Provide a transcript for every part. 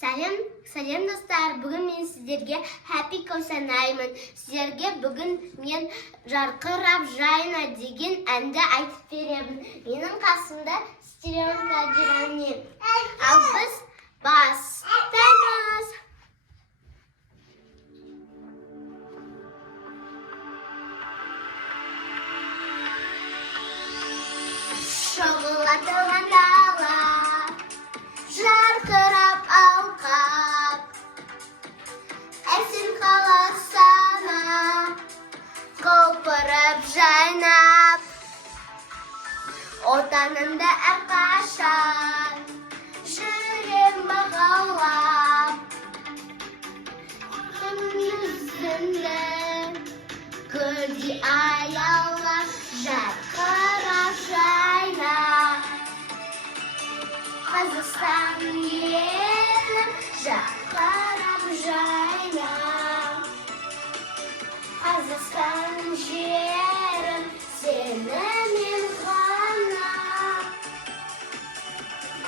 Сәлем достар, бүгін мен сіздерге Happy көсанаймын. Сіздерге бүгін мен жарқырап жайна деген әнді айтып беремін. Менің қасымда стереонка жүремін. Ал біз бастаймыз. Шоғылатылған дала, жарқырап алқап, әсем қаласана, құлпырып жайнап, отанымда әрқашан жүрем бағалап, жүзімді гүлдей аялап, жарқырап жайнап. Қазақстан елім жарқырап жайнап, Қазақстан жерім сенімен ғана.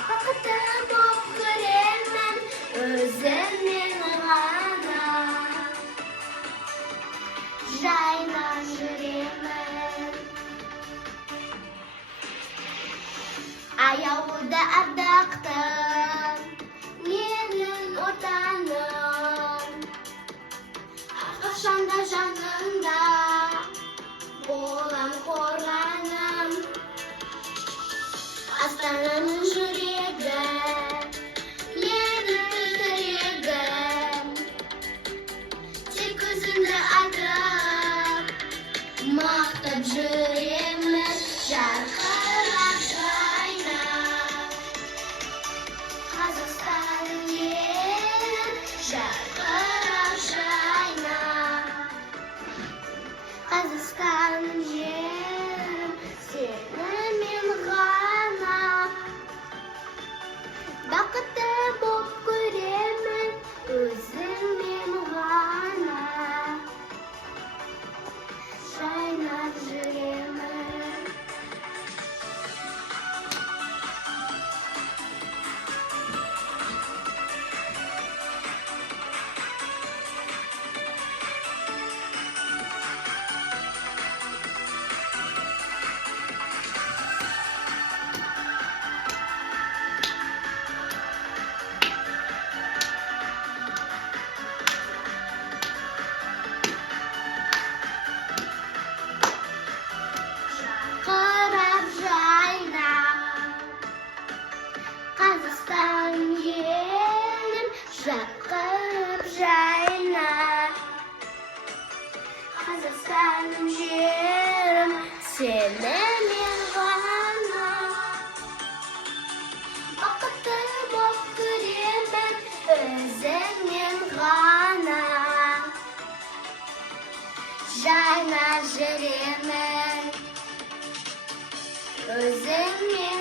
Бақытты боп көремін өзіңмен ғана, жайнап жүремін. Аяулы ардақты менің отаным, әрқашанда жанымда болам қорғаным. Астананың жүрегі менің тірегім, тек өзіңді айтып мақтап жүремін. Жарқырап жайнап, Қазақстан елім жарқырап жайнап, Қазақстан жерім сенімен ғана. Бақытты боп көремін өзіңмен ғана, жайнап жүремін. Жарқырап жайнап, Қазақстан елім жарқырап жайнап, Қазақстаным жерім сенімен ғана. Бақытты боп көремін өзіңмен ғана, жайнап жүремін өзіңмен